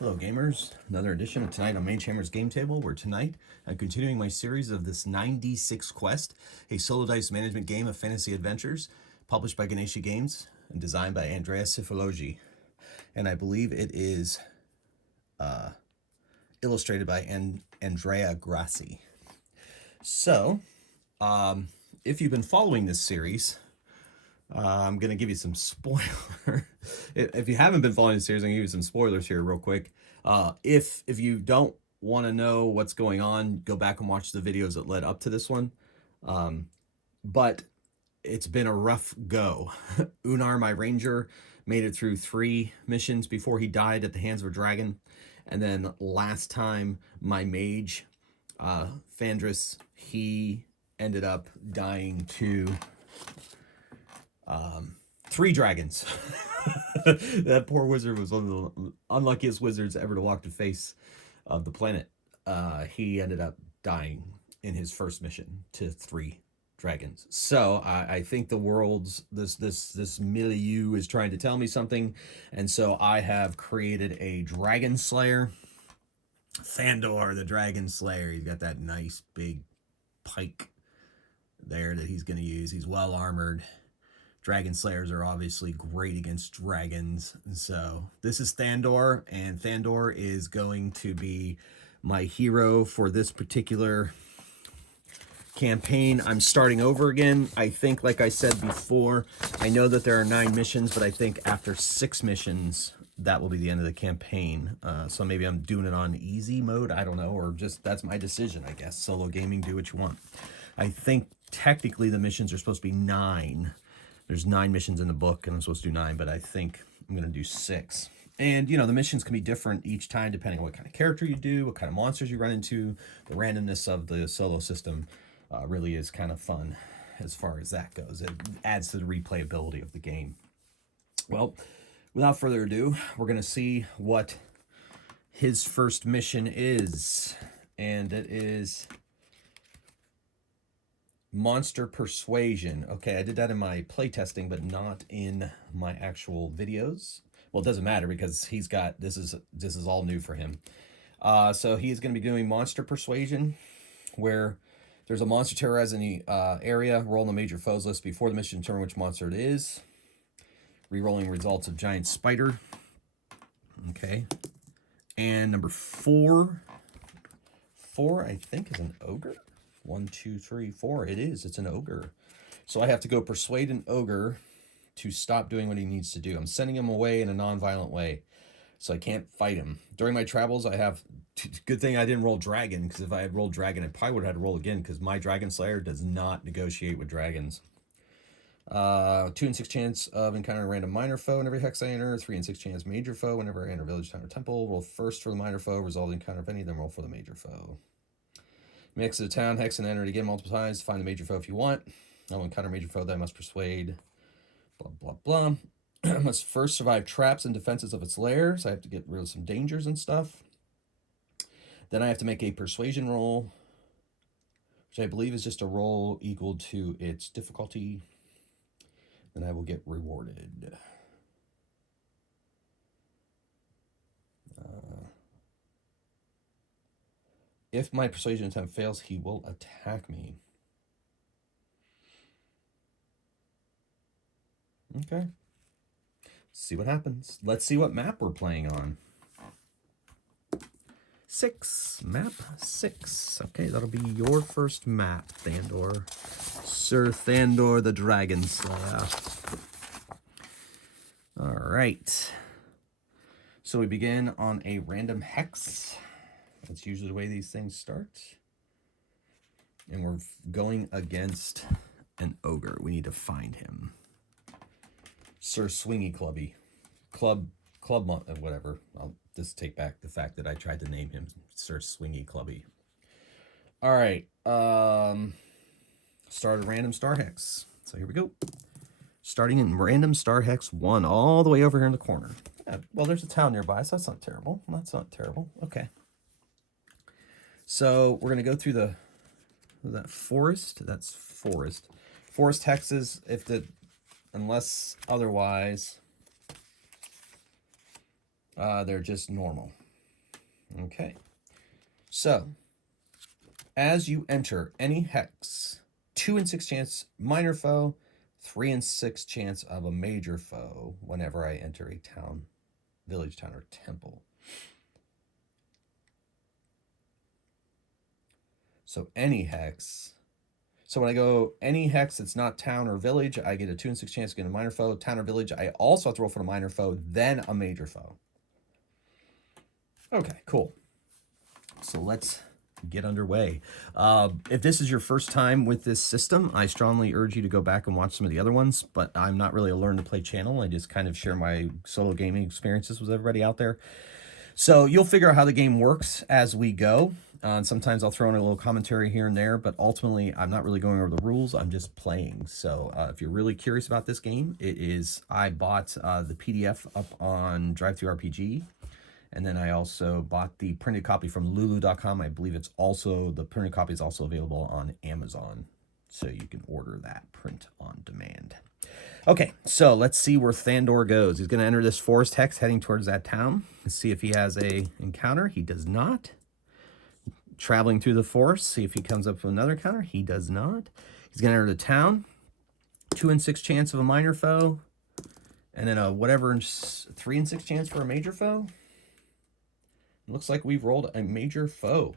Hello gamers, another edition of Tonight on Magehammer's Game Table, where tonight I'm continuing my series of this 9d6 Quest, a solo dice management game of fantasy adventures, published by Ganesha Games and designed by Andrea Cifologi. And I believe it is illustrated by Andrea Grassi. So, if you've been following this series, I'm going to give you some spoiler. If you haven't been following the series, I'm going to give you some spoilers here real quick. If you don't want to know what's going on, go back and watch the videos that led up to this one. But it's been a rough go. Unar, my ranger, made it through 3 missions before he died at the hands of a dragon. And then last time, my mage, Phandriss, he ended up dying to 3 dragons. That poor wizard was one of the unluckiest wizards ever to walk the face of the planet. He ended up dying in his first mission to 3 dragons. So I think the world's this milieu is trying to tell me something, and so I have created a Dragonslayer. Thandor, the Dragonslayer. He's got that nice big pike there that he's going to use. He's well armored. Dragon Slayers are obviously great against dragons. So this is Thandor, and Thandor is going to be my hero for this particular campaign. I'm starting over again. I think, like I said before, I know that there are 9 missions, but I think after 6 missions, that will be the end of the campaign. So maybe I'm doing it on easy mode. I don't know, or just that's my decision, I guess. Solo gaming, do what you want. I think technically the missions are supposed to be 9. There's 9 missions in the book, and I'm supposed to do 9, but I think I'm going to do 6. And, you know, the missions can be different each time depending on what kind of character you do, what kind of monsters you run into. The randomness of the solo system really is kind of fun as far as that goes. It adds to the replayability of the game. Well, without further ado, we're going to see what his first mission is. And it is Monster Persuasion. Okay, I did that in my playtesting, but not in my actual videos. Well, it doesn't matter because he's got, this is all new for him. So he's going to be doing Monster Persuasion, where there's a monster terrorizing the area. Roll on the major foes list before the mission to determine which monster it is. Rerolling results of giant spider. Okay. And number 4. 4, I think, is an ogre. 1, 2, 3, 4. It is. It's an ogre. So I have to go persuade an ogre to stop doing what he needs to do. I'm sending him away in a non-violent way, so I can't fight him. During my travels, I have... Good thing I didn't roll dragon, because if I had rolled dragon, I probably would have had to roll again, because my Dragonslayer does not negotiate with dragons. 2 in 6 chance of encountering a random minor foe in every hex I enter. 3 in 6 chance major foe whenever I enter village, town, or temple. Roll first for the minor foe, result in encounter of any, then roll for the major foe. Mix the town, hex, and enter it again multiple times. Find the major foe if you want. I will encounter a major foe that I must persuade. Blah, blah, blah. I must first survive traps and defenses of its lair, so I have to get rid of some dangers and stuff. Then I have to make a persuasion roll, which I believe is just a roll equal to its difficulty. Then I will get rewarded. If my persuasion attempt fails, he will attack me. Okay. See what happens. Let's see what map we're playing on. 6. Map 6. Okay, that'll be your first map, Thandor. Sir Thandor the Dragonslayer. All right. So we begin on a random hex. That's usually the way these things start. And we're going against an ogre. We need to find him. Sir Swingy Clubby. Whatever. I'll just take back the fact that I tried to name him Sir Swingy Clubby. All right. Start a random star hex. So here we go. Starting in random star hex 1, all the way over here in the corner. Well, there's a town nearby, so that's not terrible. That's not terrible. Okay. So we're going to go through that forest. That's forest. Forest hexes, unless otherwise, they're just normal. Okay. So, as you enter any hex, 2 in 6 chance minor foe, 3 in 6 chance of a major foe whenever I enter a town, village, town, or temple. So any hex. So when I go any hex that's not town or village, I get a 2 in 6 chance to get a minor foe. Town or village, I also have to roll for the minor foe, then a major foe. Okay, cool. So let's get underway. If this is your first time with this system, I strongly urge you to go back and watch some of the other ones, but I'm not really a learn to play channel. I just kind of share my solo gaming experiences with everybody out there. So you'll figure out how the game works as we go. Sometimes I'll throw in a little commentary here and there, but ultimately I'm not really going over the rules. I'm just playing. So if you're really curious about this game, I bought the PDF up on DriveThruRPG. And then I also bought the printed copy from lulu.com. I believe the printed copy is also available on Amazon. So you can order that print on demand. Okay, so let's see where Thandor goes. He's going to enter this forest hex heading towards that town. Let's see if he has a encounter. He does not. Traveling through the forest, see if he comes up with another encounter. He does not. He's going to enter the town. 2 in 6 chance of a minor foe. And then a 3 in 6 chance for a major foe. Looks like we've rolled a major foe.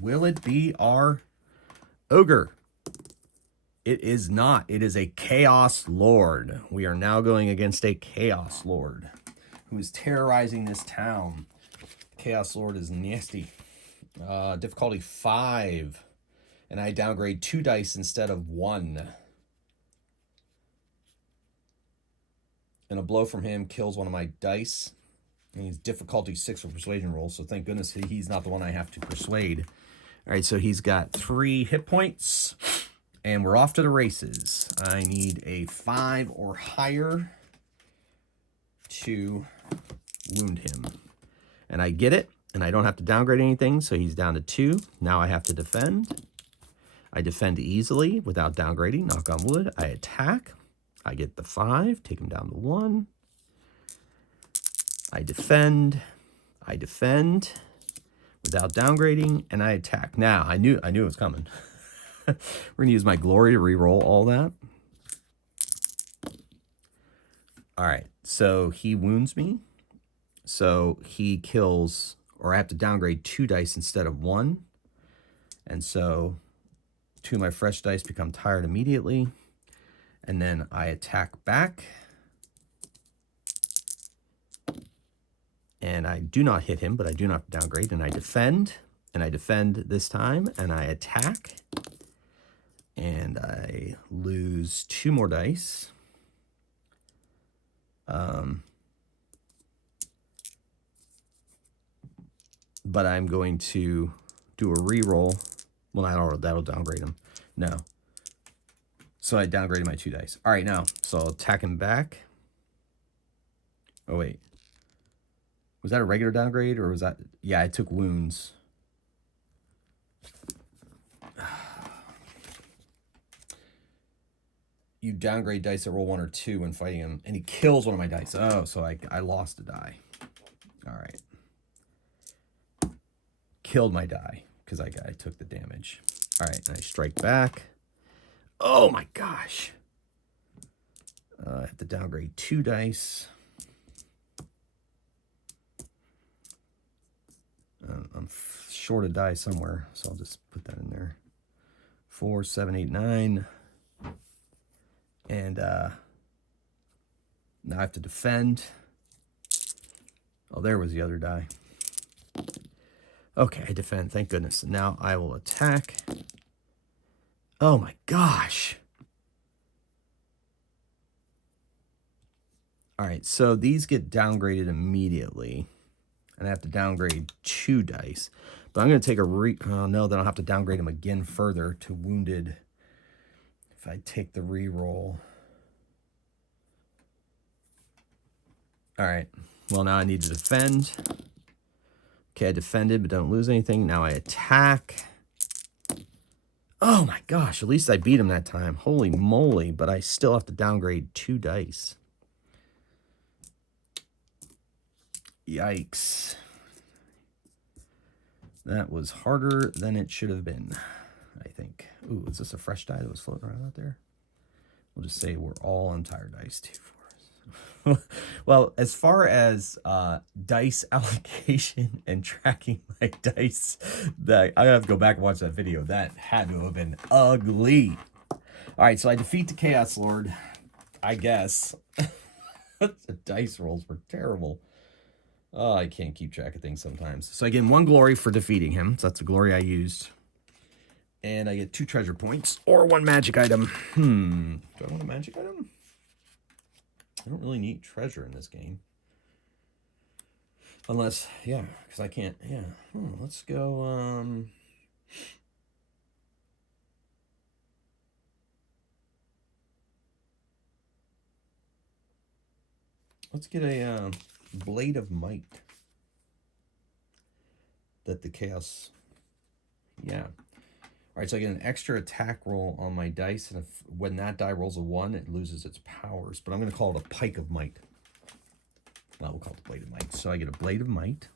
Will it be our ogre? It is not. It is a Chaos Lord. We are now going against a Chaos Lord who is terrorizing this town. Chaos Lord is nasty. Difficulty 5. And I downgrade 2 dice instead of 1. And a blow from him kills one of my dice. And he's difficulty 6 for persuasion rolls, so thank goodness he's not the one I have to persuade. All right, so he's got 3 hit points, and we're off to the races. I need a 5 or higher to wound him. And I get it, and I don't have to downgrade anything, so he's down to 2. Now I have to defend. I defend easily without downgrading, knock on wood. I attack. I get the 5, take him down to 1. I defend without downgrading, and I attack. Now, I knew it was coming. We're going to use my glory to re-roll all that. All right, so he wounds me. So he kills, or I have to downgrade 2 dice instead of 1. And so 2 of my fresh dice become tired immediately. And then I attack back. And I do not hit him, but I do not downgrade. And I defend this time. And I attack. And I lose 2 more dice. But I'm going to do a re-roll. Well, that'll downgrade him. No. So I downgraded my 2 dice. All right, now. So I'll attack him back. Oh, wait. Was that a regular downgrade, or was that... Yeah, I took wounds. You downgrade dice that roll 1 or 2 when fighting him, and he kills one of my dice. Oh, so I lost a die. All right. Killed my die, because I took the damage. All right, and I strike back. Oh, my gosh. I have to downgrade 2 dice. I'm short a die somewhere, so I'll just put that in there. 4, 7, 8, 9. And now I have to defend. Oh, there was the other die. Okay, I defend, thank goodness. Now I will attack. Oh my gosh. All right, so these get downgraded immediately. And I have to downgrade 2 dice. But I'm going to take oh no, then I'll have to downgrade them again further to wounded. If I take the re-roll. All right, well now I need to defend. Okay, I defended, but don't lose anything. Now I attack. Oh my gosh, at least I beat him that time. Holy moly, but I still have to downgrade 2 dice. Yikes. That was harder than it should have been, I think. Ooh, is this a fresh die that was floating around out there? We'll just say we're all on tire dice, 2 4s. Well, as far as dice allocation and tracking my dice, I have to go back and watch that video. That had to have been ugly. All right, so I defeat the Chaos Lord, I guess. The dice rolls were terrible. Oh, I can't keep track of things sometimes. So I get 1 glory for defeating him. So that's the glory I used. And I get 2 treasure points or 1 magic item. Do I want a magic item? I don't really need treasure in this game. Unless, yeah, because I can't, yeah. Let's go, let's get a Blade of Might. That the Chaos, yeah. All right, so I get an extra attack roll on my dice, and when that die rolls a 1, it loses its powers. But I'm going to call it a Pike of Might. Well, we'll call it the Blade of Might. So I get a Blade of Might.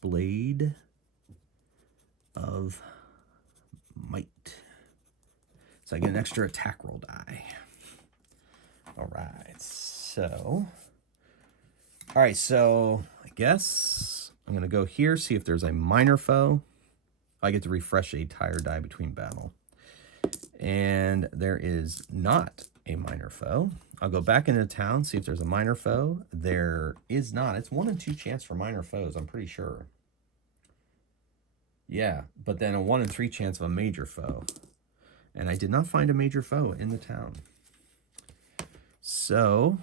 Blade of Might. So I get an extra attack roll die. All right, so... All right, so I guess I'm going to go here, see if there's a minor foe. I get to refresh a tire die between battle. And there is not a minor foe. I'll go back into town, see if there's a minor foe. There is not. It's 1 in 2 chance for minor foes, I'm pretty sure. Yeah, but then a 1 in 3 chance of a major foe. And I did not find a major foe in the town. So...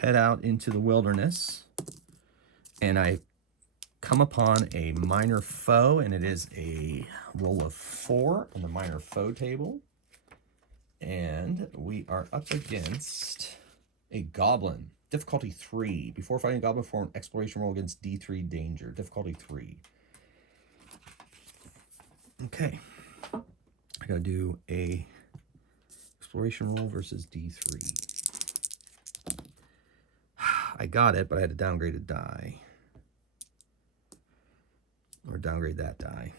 head out into the wilderness, and I come upon a minor foe, and it is a roll of 4 on the minor foe table. And we are up against a goblin. Difficulty 3. Before fighting a goblin, perform an exploration roll against D3 danger. Difficulty 3. Okay. I gotta do a exploration roll versus D3. I got it, but I had to downgrade a die. Or downgrade that die.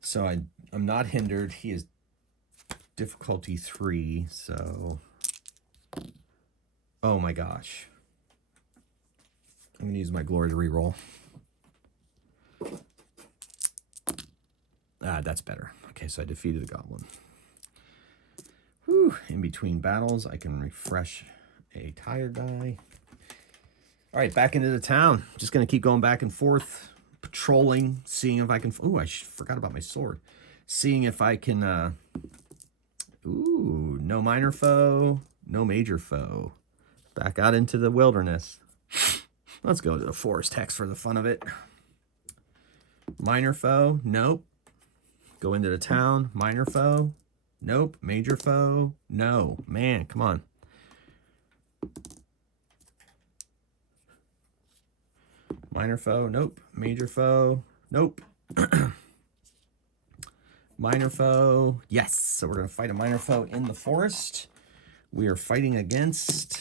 So I'm not hindered. He is difficulty 3, so... Oh my gosh. I'm going to use my glory to reroll. Ah, that's better. Okay, so I defeated the goblin. Whew. In between battles, I can refresh a tire die. All right, back into the town. Just going to keep going back and forth, patrolling, seeing if I can... Ooh, I forgot about my sword. Seeing if I can... Ooh, no minor foe, no major foe. Back out into the wilderness. Let's go to the forest hex for the fun of it. Minor foe, nope. Go into the town, minor foe, nope. Major foe, no. Man, come on. Minor foe, nope. Major foe, nope. Minor foe, yes. So we're going to fight a minor foe in the forest. We are fighting against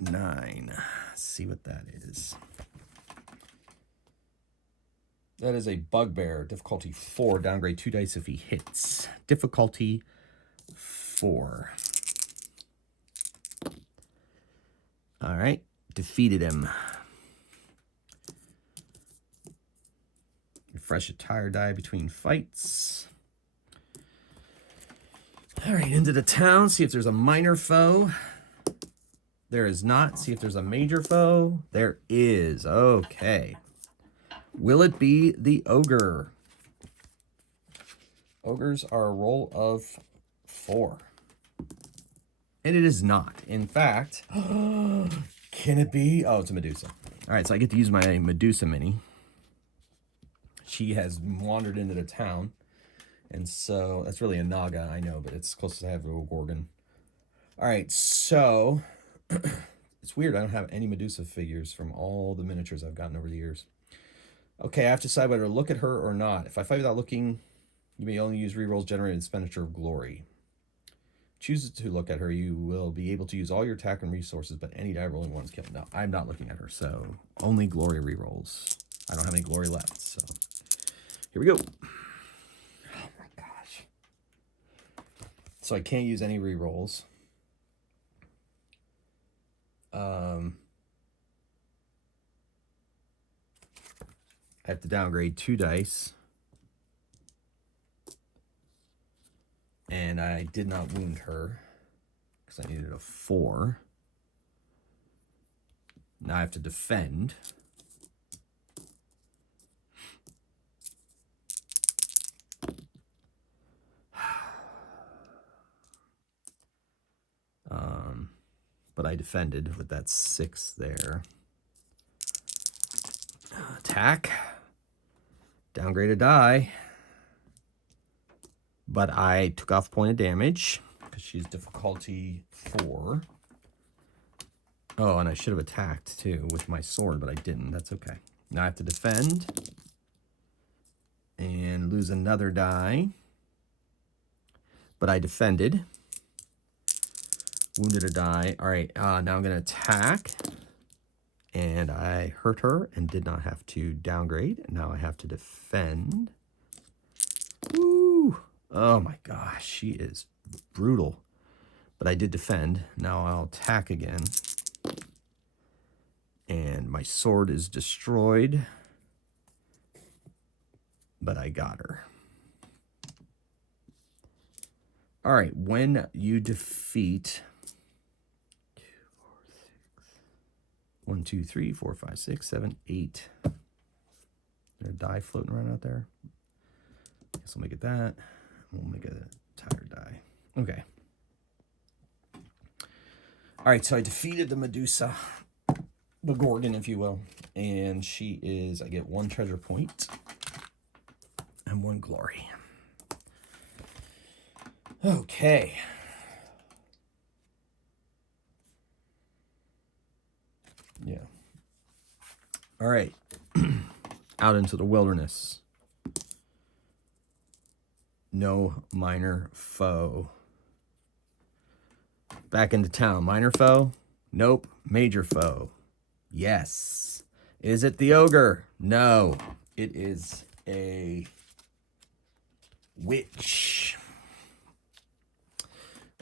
9. Let's see what that is. That is a bugbear. Difficulty 4. Downgrade 2 dice if he hits. Difficulty 4. All right. Defeated him. Refresh a tire die between fights. All right, into the town. See if there's a minor foe. There is not. See if there's a major foe. There is. Okay. Will it be the ogre? Ogres are a roll of 4. And it is not. In fact, can it be? Oh, it's a Medusa. All right, so I get to use my Medusa mini. She has wandered into the town. And so, that's really a Naga, I know, but it's close to have a Gorgon. All right, so, it's weird. I don't have any Medusa figures from all the miniatures I've gotten over the years. Okay, I have to decide whether to look at her or not. If I fight without looking, you may only use rerolls generated expenditure of glory. chooses to look at her, you will be able to use all your attack and resources, but any die rolling one is killed. No, I'm not looking at her, so only glory rerolls. I don't have any glory left, so here we go. Oh my gosh. So I can't use any rerolls. I have to downgrade 2 dice. And I did not wound her because I needed a 4. Now I have to defend. But I defended with that 6 there. Attack. Downgrade a die. But I took off a point of damage because she's difficulty 4. Oh, and I should have attacked too with my sword, but I didn't. That's okay. Now I have to defend and lose another die. But I defended. Wounded a die. All right, now I'm going to attack. And I hurt her and did not have to downgrade. Now I have to defend. Woo! Oh my gosh, she is brutal. But I did defend. Now I'll attack again. And my sword is destroyed. But I got her. All right, when you defeat 1, 2, 3, 4, 5, 6, 7, 8. Is there a die floating around out there? Guess we'll make it that. We'll make a tired die. Okay. All right, so I defeated the Medusa, the Gorgon, if you will. And she is, I get 1 treasure point and 1 glory. Okay. Yeah. All right. Out into the wilderness. No minor foe. Back into town. Minor foe? Nope. Major foe. Yes. Is it the ogre? No. It is a witch.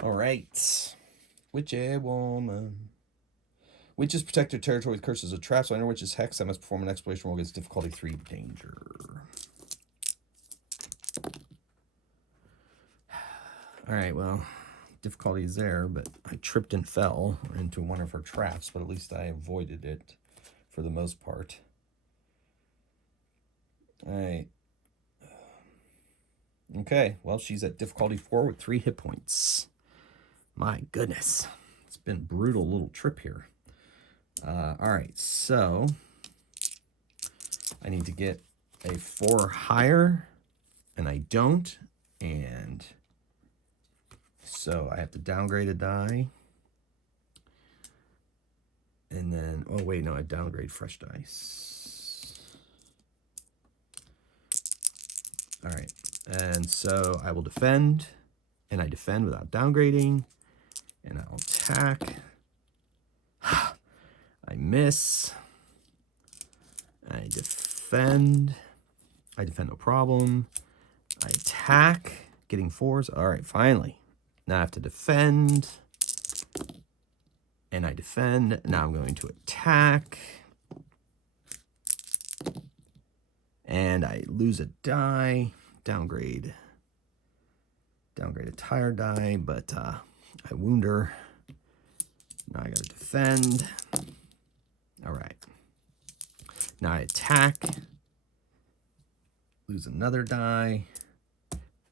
All right. Witchy woman. Witches protect their territory with curses of traps. So I know witch's hex. I must perform an exploration roll against difficulty 3 danger. All right, well, difficulty is there, but I tripped and fell into one of her traps, but at least I avoided it for the most part. All right. Okay, well, she's at difficulty 4 with 3 hit points. My goodness. It's been a brutal little trip here. All right, so I need to get a 4 higher, and I don't, and so I have to downgrade a die, and then, oh wait, no, I downgrade fresh dice. All right, and so I will defend, and I defend without downgrading, and I'll attack. I miss. I defend. I defend no problem. I attack, getting 4s. All right, finally. Now I have to defend. And I defend. Now I'm going to attack. And I lose a die. Downgrade. Downgrade a tire die, but I wound her. Now I gotta defend. All right. Now I attack. Lose another die.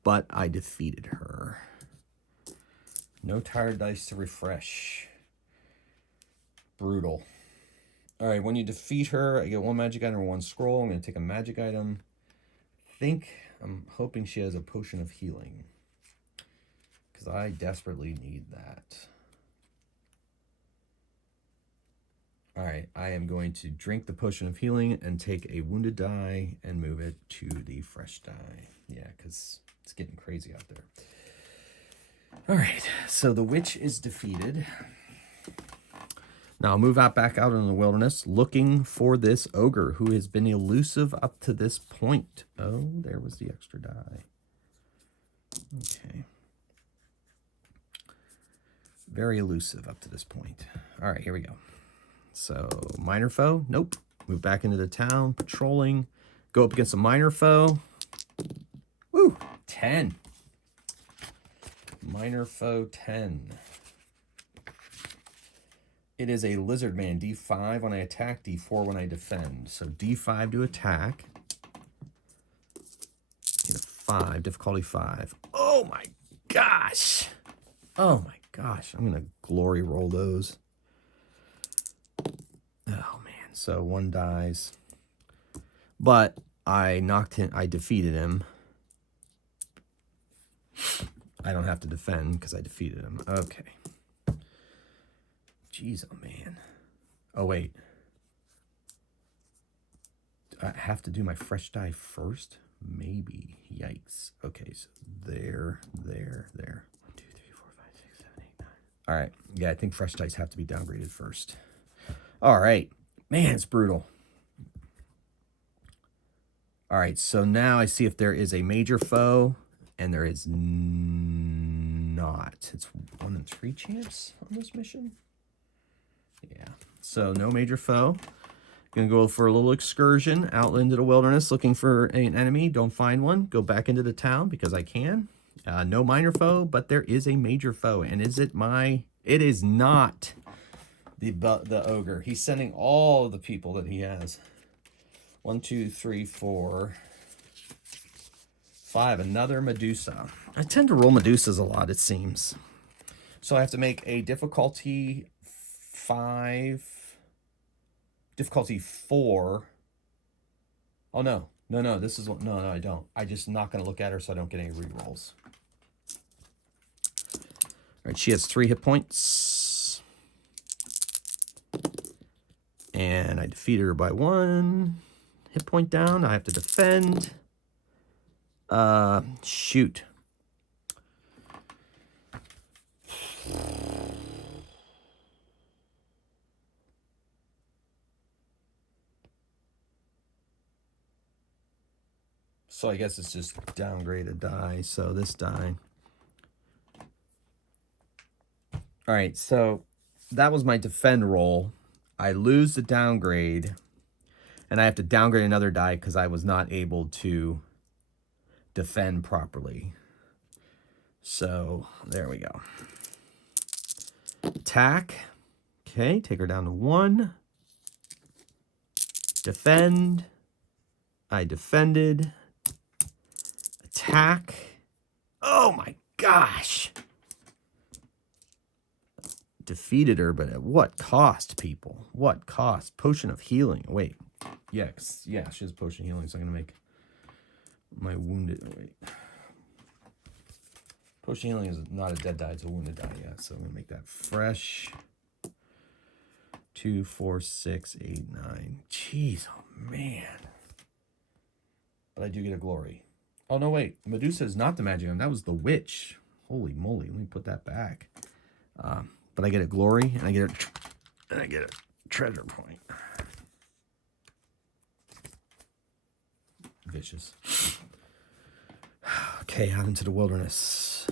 But I defeated her. No tired dice to refresh. Brutal. All right, when you defeat her, I get 1 magic item or 1 scroll. I'm going to take a magic item. I'm hoping she has a potion of healing, because I desperately need that. All right, I am going to drink the potion of healing and take a wounded die and move it to the fresh die. Yeah, because it's getting crazy out there. All right, so the witch is defeated. Now I'll move out back out in the wilderness looking for this ogre who has been elusive up to this point. Oh, there was the extra die. Okay. Very elusive up to this point. All right, here we go. So minor foe, nope. Move back into the town, patrolling. Go up against a minor foe. Woo, 10. Minor foe 10. It is a lizard man, D5 when I attack, D4 when I defend. So D5 to attack. Get a 5, difficulty 5. Oh my gosh. Oh my gosh. I'm going to glory roll those. Oh man. So one dies. But I knocked him, I defeated him. I don't have to defend because I defeated him. Okay. Jeez, oh man. Oh, wait. I have to do my fresh die first? Maybe. Yikes. Okay, so there. 1, 2, 3, 4, 5, 6, 7, 8, 9. All right. Yeah, I think fresh dice have to be downgraded first. All right. Man, it's brutal. All right, so now I see if there is a major foe, and there is not. It's 1 in 3 chance on this mission. Yeah, so no major foe. Gonna go for a little excursion out into the wilderness looking for an enemy. Don't find one. Go back into the town because I can. No minor foe, but there is a major foe. And is it my... It is not the ogre. He's sending all the people that he has. 1, 2, 3, 4, 5. Another Medusa. I tend to roll Medusas a lot, it seems. So I have to make a difficulty 5, difficulty 4. Oh no, this is no, I don't. I just not going to look at her so I don't get any rerolls. All right, she has 3 hit points, and I defeated her by 1 hit point down. I have to defend. Shoot. So I guess it's just downgrade a die. So this die. All right, so that was my defend roll. I lose the downgrade, and I have to downgrade another die because I was not able to defend properly. So there we go. Attack. Okay, take her down to 1. Defend. I defended. Attack. Oh my gosh. Defeated her, but at what cost, people? What cost? Potion of healing. Wait. Yeah, she has potion of healing, so I'm going to make my wounded... Wait. Potion healing is not a dead die, it's a wounded die, yeah. So I'm going to make that fresh. 2, 4, 6, 8, 9. Jeez, oh man. But I do get a glory. Oh, no, wait. Medusa is not the magehammer. That was the witch. Holy moly. Let me put that back. But I get a glory, and I get a treasure point. Vicious. Okay, out into the wilderness.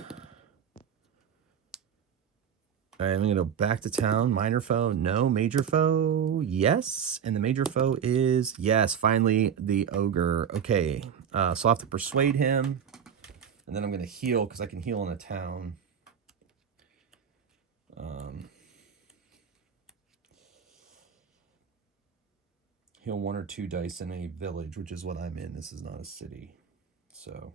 All right, I'm going to go back to town. Minor foe, no. Major foe, yes. And the major foe is, yes, finally the ogre. Okay, so I'll have to persuade him. And then I'm going to heal, because I can heal in a town. Heal 1 or 2 dice in a village, which is what I'm in. This is not a city. So...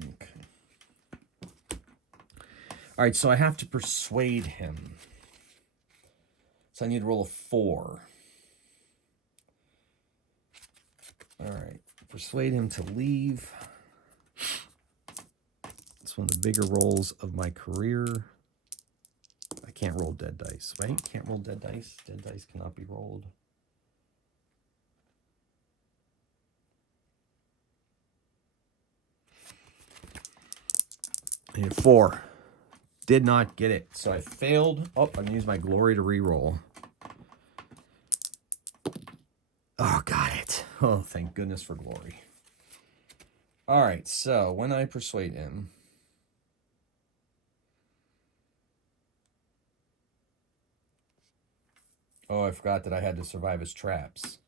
Okay. All right, so I have to persuade him. So I need to roll a 4. All right, persuade him to leave. It's one of the bigger rolls of my career. I can't roll dead dice, right? Can't roll dead dice. Dead dice cannot be rolled. I need a 4. Did not get it. So I failed. Oh, I'm going to use my glory to re-roll. Oh, got it. Oh, thank goodness for glory. All right, so when I persuade him... Oh, I forgot that I had to survive his traps.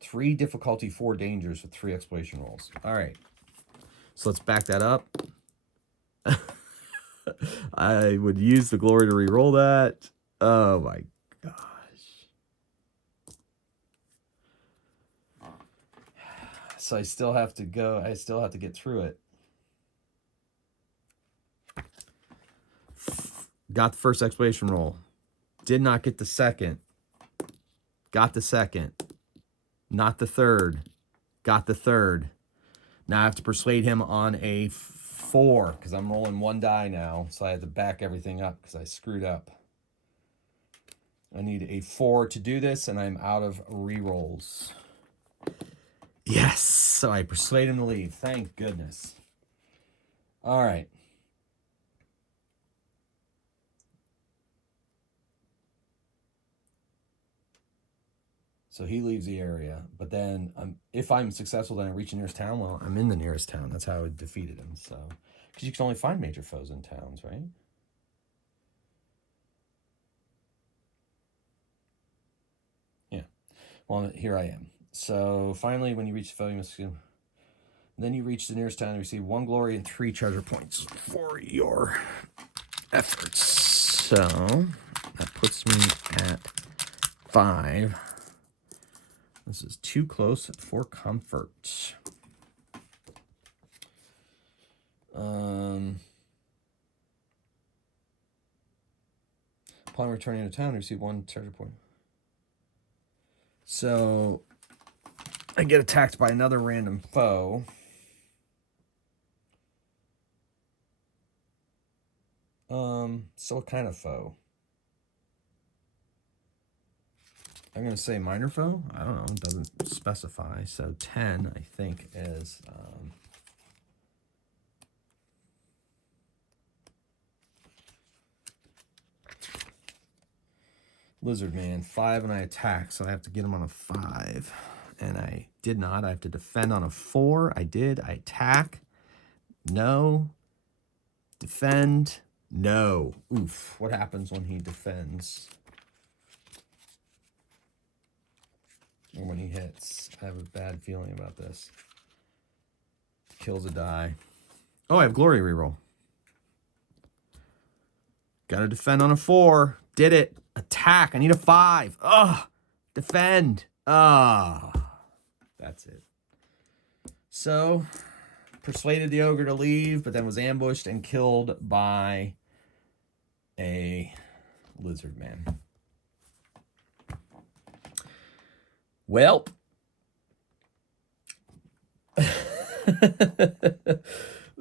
3 difficulty, 4 dangers with 3 exploration rolls. All right. So let's back that up. I would use the glory to re-roll that. Oh, my gosh. So I still have to go. I still have to get through it. Got the first exploration roll. Did not get the second. Got the second. Not the third. Got the third. Now I have to persuade him on a 4 because I'm rolling 1 die now. So I have to back everything up because I screwed up. I need a 4 to do this, and I'm out of re-rolls. Yes! So I persuade him to leave. Thank goodness. All right. So he leaves the area, but then if I'm successful, then I reach the nearest town. Well, I'm in the nearest town. That's how I defeated him. So, because you can only find major foes in towns, right? Yeah. Well, here I am. So finally, when you reach the foe, you must... Then you reach the nearest town and receive 1 glory and 3 treasure points for your efforts. So that puts me at 5. This is too close for comfort. Upon returning to town, receive 1 treasure point. So I get attacked by another random foe. So what kind of foe? I'm going to say minor foe. I don't know. It doesn't specify. So 10, I think, is... Lizard Man. 5, and I attack. So I have to get him on a 5. And I did not. I have to defend on a 4. I did. I attack. No. Defend. No. Oof. What happens when he defends? Or when he hits? I have a bad feeling about this. Kills a die. Oh, I have glory reroll. Gotta defend on a 4. Did it. Attack. I need a 5. Ugh. Defend. Ah. That's it. So, persuaded the ogre to leave, but then was ambushed and killed by a lizard man. Well,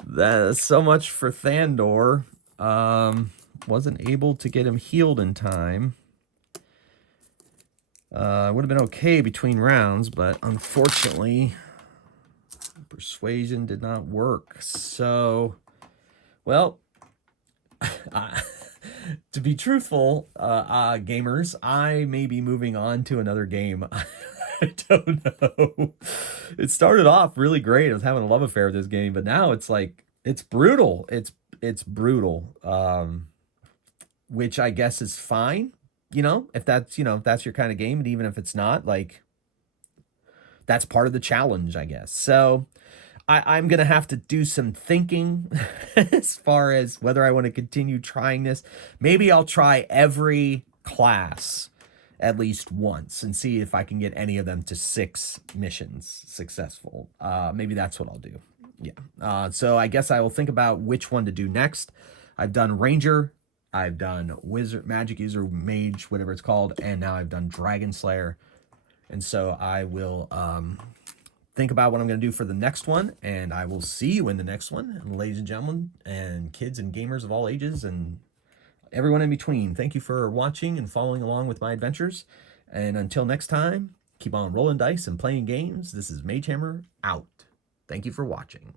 that's so much for Thandor. Wasn't able to get him healed in time. Would have been okay between rounds, but unfortunately, persuasion did not work. So, well, to be truthful, gamers, I may be moving on to another game. I don't know. It started off really great. I was having a love affair with this game, but now it's like, it's brutal. It's brutal. Which I guess is fine. You know, if that's your kind of game, and even if it's not, like, that's part of the challenge, I guess. So I'm going to have to do some thinking as far as whether I want to continue trying this. Maybe I'll try every class at least once and see if I can get any of them to 6 missions successful. Maybe that's what I'll do. Yeah. So I guess I will think about which one to do next. I've done Ranger. I've done Wizard, Magic User, Mage, whatever it's called, and now I've done Dragonslayer. And so I will think about what I'm going to do for the next one, and I will see you in the next one. And ladies and gentlemen, and kids and gamers of all ages, and everyone in between, thank you for watching and following along with my adventures. And until next time, keep on rolling dice and playing games. This is Magehammer out. Thank you for watching.